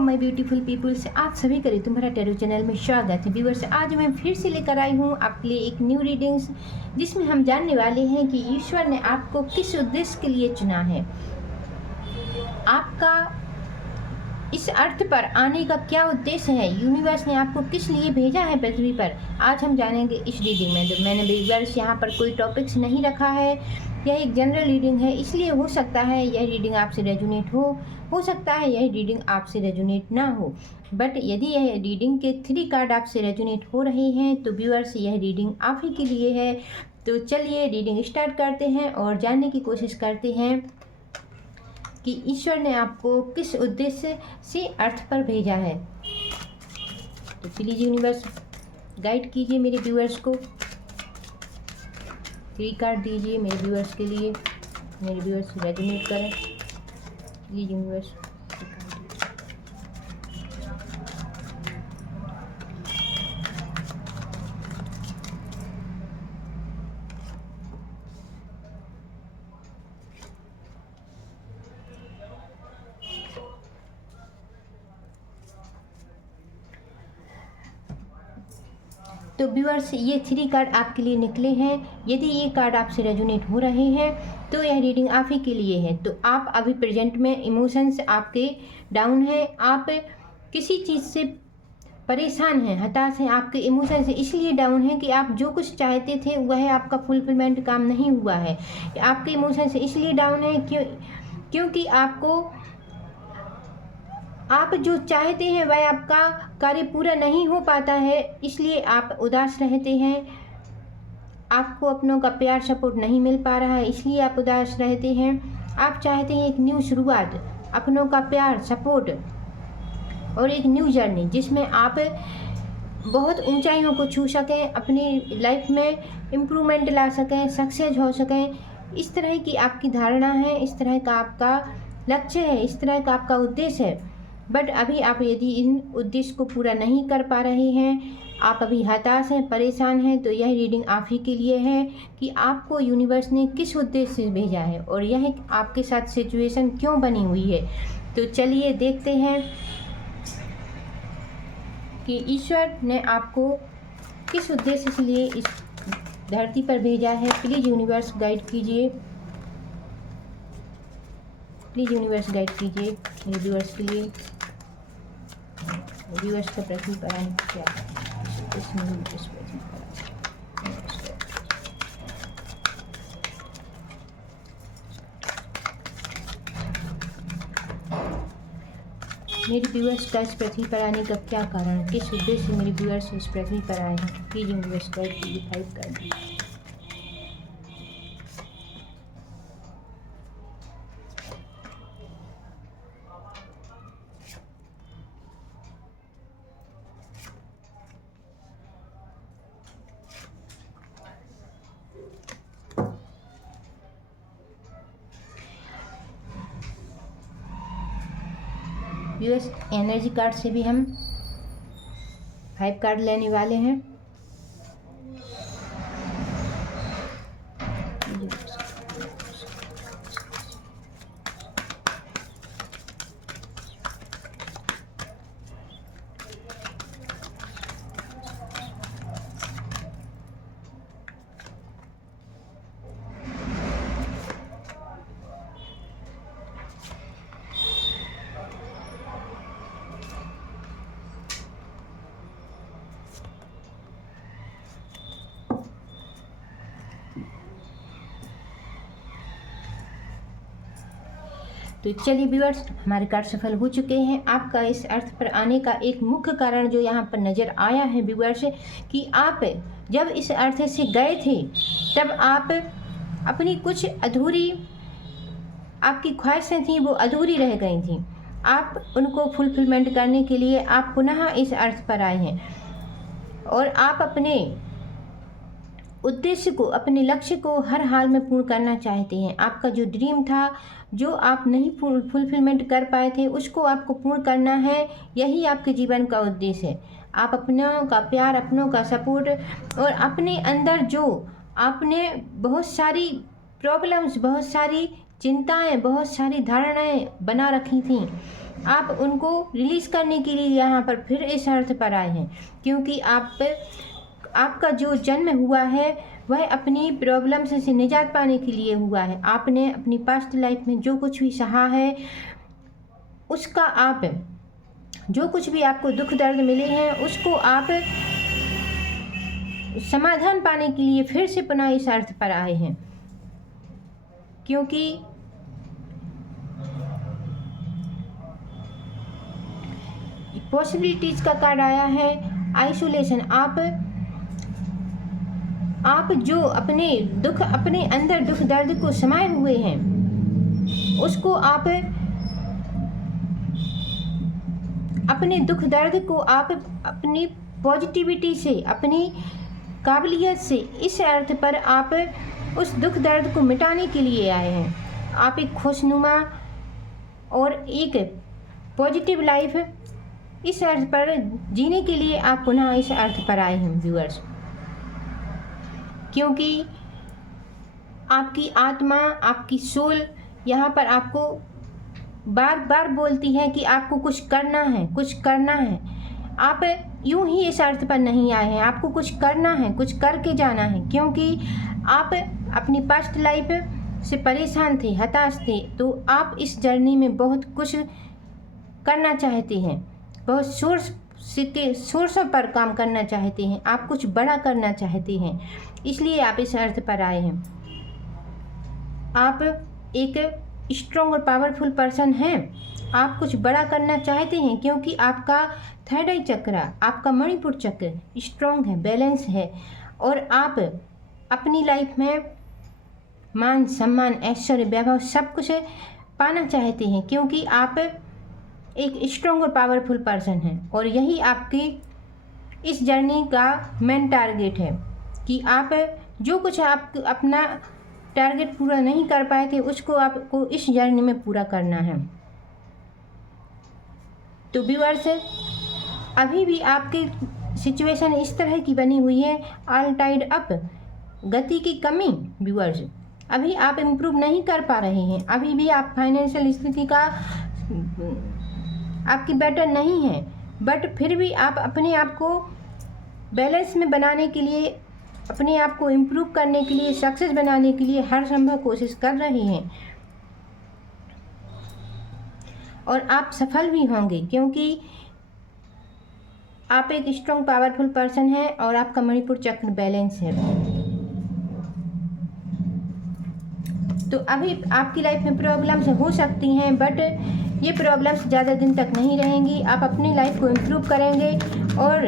My beautiful peoples, आप सभी का तुम्हारा टैरो चैनल में स्वागत है। व्यूअर्स, आज मैं फिर से लेकर आई हूँ आपके लिए एक न्यू रीडिंग्स, जिसमें हम जानने वाले हैं कि ईश्वर ने आपको किस उद्देश्य के लिए चुना है, आपका इस अर्थ पर आने का क्या उद्देश्य है, यूनिवर्स ने आपको किस लिए भेजा है पृथ्वी पर। आज हम जानेंगे इस रीडिंग में। तो मैंने व्यूअर्स यहाँ पर कोई टॉपिक्स नहीं रखा है, यह एक जनरल रीडिंग है, इसलिए हो सकता है यह रीडिंग आपसे रेजोनेट हो सकता है यह रीडिंग आपसे रेजोनेट ना हो। बट यदि यह रीडिंग के 3 कार्ड आपसे रेजोनेट हो रहे हैं तो व्यूअर्स यह रीडिंग आप ही के लिए है। तो चलिए रीडिंग स्टार्ट करते हैं और जानने की कोशिश करते हैं कि ईश्वर ने आपको किस उद्देश्य से अर्थ पर भेजा है। तो प्लीज यूनिवर्स गाइड कीजिए मेरे व्यूअर्स को, 3 कार्ड दीजिए मेरे व्यूअर्स के लिए, मेरे व्यूअर्स रेजोनेट करें प्लीज यूनिवर्स। तो व्यूअर्स ये 3 कार्ड आपके लिए निकले हैं। यदि ये कार्ड आपसे रेजोनेट हो रहे हैं तो यह रीडिंग आप ही के लिए है। तो आप अभी प्रेजेंट में इमोशंस आपके डाउन हैं, आप किसी चीज़ से परेशान हैं, हताश हैं, आपके इमोशंस इसलिए डाउन हैं कि आप जो कुछ चाहते थे वह आपका फुलफिलमेंट काम नहीं हुआ है। आपके इमोशंस इसलिए डाउन है क्योंकि आप जो चाहते हैं वह आपका कार्य पूरा नहीं हो पाता है, इसलिए आप उदास रहते हैं। आपको अपनों का प्यार सपोर्ट नहीं मिल पा रहा है, इसलिए आप उदास रहते हैं। आप चाहते हैं एक न्यू शुरुआत, अपनों का प्यार सपोर्ट और एक न्यू जर्नी जिसमें आप बहुत ऊंचाइयों को छू सकें, अपनी लाइफ में इम्प्रूवमेंट ला सकें, सक्सेस हो सकें। इस तरह की आपकी धारणा है, इस तरह का आपका लक्ष्य है, इस तरह का आपका उद्देश्य है। बट अभी आप यदि इन उद्देश्य को पूरा नहीं कर पा रहे हैं, आप अभी हताश हैं, परेशान हैं, तो यह रीडिंग आप ही के लिए है कि आपको यूनिवर्स ने किस उद्देश्य से भेजा है और यह आपके साथ सिचुएशन क्यों बनी हुई है। तो चलिए देखते हैं कि ईश्वर ने आपको किस उद्देश्य के लिए इस धरती पर भेजा है। प्लीज़ यूनिवर्स गाइड कीजिए, प्लीज़ यूनिवर्स गाइड कीजिए मेरे व्यूअर्स के लिए। व्यूअर्स का पृथ्वी पर आने क्या है, मेरे व्यूअर्स का इस पृथ्वी पर आने का क्या कारण, किस उद्देश्य से मेरे व्यूअर्स इस पृथ्वी पर आए हैं। प्लीज यूनिवर्स गाइड कीजिए, 5 कर दीजिए। व्यूअर्स एनर्जी कार्ड से भी हम 5 कार्ड लेने वाले हैं। तो चलिए व्यूअर्स, हमारे कार्ड सफल हो चुके हैं। आपका इस अर्थ पर आने का एक मुख्य कारण जो यहाँ पर नज़र आया है व्यूअर्स, कि आप जब इस अर्थ से गए थे तब आप अपनी कुछ अधूरी आपकी ख्वाहिशें थी, वो अधूरी रह गई थी। आप उनको फुलफिलमेंट करने के लिए आप पुनः इस अर्थ पर आए हैं और आप अपने उद्देश्य को, अपने लक्ष्य को हर हाल में पूर्ण करना चाहते हैं। आपका जो ड्रीम था, जो आप नहीं फुलफिलमेंट कर पाए थे, उसको आपको पूर्ण करना है। यही आपके जीवन का उद्देश्य है। आप अपनों का प्यार, अपनों का सपोर्ट और अपने अंदर जो आपने बहुत सारी प्रॉब्लम्स, बहुत सारी चिंताएं, बहुत सारी धारणाएं बना रखी थीं, आप उनको रिलीज़ करने के लिए यहाँ पर फिर इस अर्थ पर आए हैं, क्योंकि आपका जो जन्म हुआ है वह अपनी प्रॉब्लम्स से निजात पाने के लिए हुआ है। आपने अपनी पास्ट लाइफ में जो कुछ भी सहा है, उसका आप जो कुछ भी आपको दुख दर्द मिले हैं, उसको आप समाधान पाने के लिए फिर से पुनः इस अर्थ पर आए हैं। क्योंकि पॉसिबिलिटीज का कार्ड आया है आइसोलेशन। आप जो अपने अंदर दुख दर्द को समाये हुए हैं, उसको आप अपने दुख दर्द को आप अपनी पॉजिटिविटी से, अपनी काबिलियत से इस अर्थ पर आप उस दुख दर्द को मिटाने के लिए आए हैं। आप एक खुशनुमा और एक पॉजिटिव लाइफ इस अर्थ पर जीने के लिए आप पुनः इस अर्थ पर आए हैं व्यूअर्स। क्योंकि आपकी आत्मा, आपकी सोल यहाँ पर आपको बार बार बोलती है कि आपको कुछ करना है, कुछ करना है। आप यूं ही इस अर्थ पर नहीं आए हैं, आपको कुछ करना है, कुछ करके जाना है। क्योंकि आप अपनी पास्ट लाइफ से परेशान थे, हताश थे, तो आप इस जर्नी में बहुत कुछ करना चाहते हैं, बहुत सोर्सों पर काम करना चाहते हैं, आप कुछ बड़ा करना चाहते हैं, इसलिए आप इस अर्थ पर आए हैं। आप एक स्ट्रॉन्ग और पावरफुल पर्सन हैं, आप कुछ बड़ा करना चाहते हैं, क्योंकि आपका थर्ड आई चक्र, आपका मणिपुर चक्र स्ट्रॉन्ग है, बैलेंस है, और आप अपनी लाइफ में मान सम्मान, ऐश्वर्य, वैभव सब कुछ पाना चाहते हैं, क्योंकि आप एक स्ट्रॉन्ग और पावरफुल पर्सन हैं। और यही आपकी इस जर्नी का मेन टारगेट है कि आप जो कुछ आप अपना टारगेट पूरा नहीं कर पाए थे, उसको आपको इस जर्नी में पूरा करना है। तो व्यूअर्स, अभी भी आपकी सिचुएशन इस तरह की बनी हुई है, ऑल टाइड अप, गति की कमी। व्यूअर्स, अभी आप इम्प्रूव नहीं कर पा रहे हैं, अभी भी आप फाइनेंशियल स्थिति का आपकी बेटर नहीं है, बट फिर भी आप अपने आप को बैलेंस में बनाने के लिए, अपने आप को इम्प्रूव करने के लिए, सक्सेस बनाने के लिए हर संभव कोशिश कर रहे हैं, और आप सफल भी होंगे, क्योंकि आप एक स्ट्रॉन्ग पावरफुल पर्सन हैं और आपका मणिपुर चक्र बैलेंस है। तो अभी आपकी लाइफ में प्रॉब्लम्स हो सकती हैं, बट ये प्रॉब्लम्स ज़्यादा दिन तक नहीं रहेंगी। आप अपनी लाइफ को इम्प्रूव करेंगे और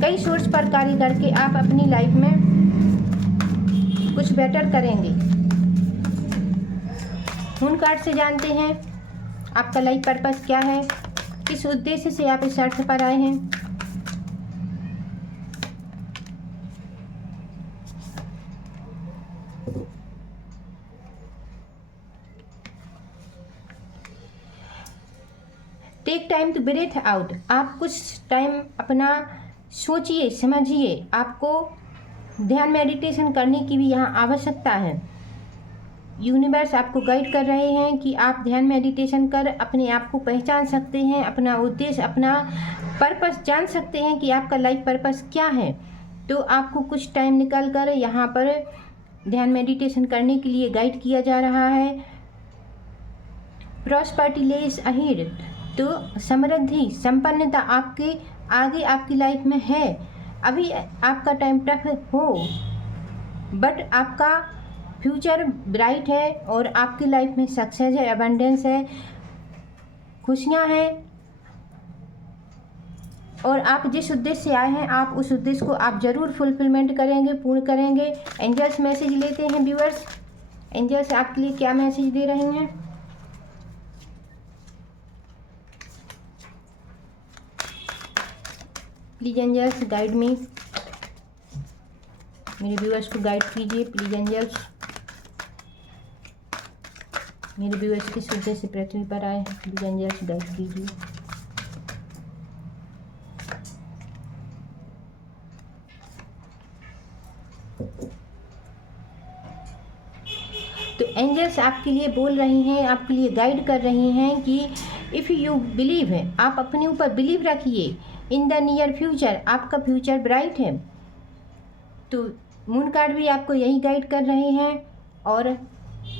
कई सोर्स पर कार्य करके आप अपनी लाइफ में कुछ बेटर करेंगे। मून कार्ड से जानते हैं आपका लाइफ पर्पस क्या है, किस उद्देश्य से आप इस अर्थ पर आए हैं। Take time to breathe out. आप कुछ टाइम अपना सोचिए, समझिए। आपको ध्यान मेडिटेशन करने की भी यहाँ आवश्यकता है। यूनिवर्स आपको गाइड कर रहे हैं कि आप ध्यान मेडिटेशन कर अपने आप को पहचान सकते हैं, अपना उद्देश्य, अपना पर्पस जान सकते हैं कि आपका लाइफ पर्पस क्या है। तो आपको कुछ टाइम निकाल कर यहाँ पर ध्यान मेडिटेशन करने के लिए गाइड किया जा रहा है। प्रॉस्पेरिटी लेस अहेड, तो समृद्धि, संपन्नता आपके आगे आपकी लाइफ में है। अभी आपका टाइम टफ हो, बट आपका फ्यूचर ब्राइट है और आपकी लाइफ में सक्सेस है, अबंडेंस है, खुशियाँ हैं, और आप जिस उद्देश्य से आए हैं, आप उस उद्देश्य को आप ज़रूर फुलफिलमेंट करेंगे, पूर्ण करेंगे। एंजल्स मैसेज लेते हैं व्यूअर्स, एंजल्स आपके लिए क्या मैसेज दे रहे हैं। प्लीज़ एंजल्स गाइड मी, मेरे व्यूअर्स को गाइड कीजिए प्लीज़ एंजल्स। मेरे व्यूअर्स किस उद्देश्य से पृथ्वी पर आए, प्लीज़ एंजल्स गाइड कीजिए। तो एंजल्स आपके लिए बोल रही हैं, आपके लिए गाइड कर रही हैं कि इफ़ यू बिलीव है, आप अपने ऊपर बिलीव रखिए। इन द नियर फ्यूचर आपका फ्यूचर ब्राइट है। तो मून कार्ड भी आपको यही गाइड कर रहे हैं और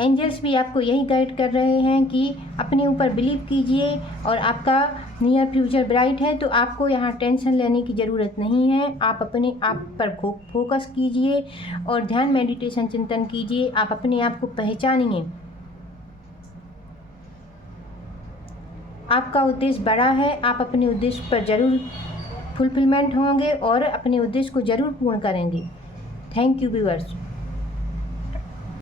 एंजल्स भी आपको यही गाइड कर रहे हैं कि अपने ऊपर बिलीव कीजिए और आपका नियर फ्यूचर ब्राइट है। तो आपको यहाँ टेंशन लेने की ज़रूरत नहीं है। आप अपने आप पर फोकस कीजिए और ध्यान मेडिटेशन चिंतन कीजिए। आप अपने आप को पहचानिए। आपका उद्देश्य बड़ा है, आप अपने उद्देश्य पर ज़रूर फुलफिलमेंट होंगे और अपने उद्देश्य को ज़रूर पूर्ण करेंगे। Thank you viewers.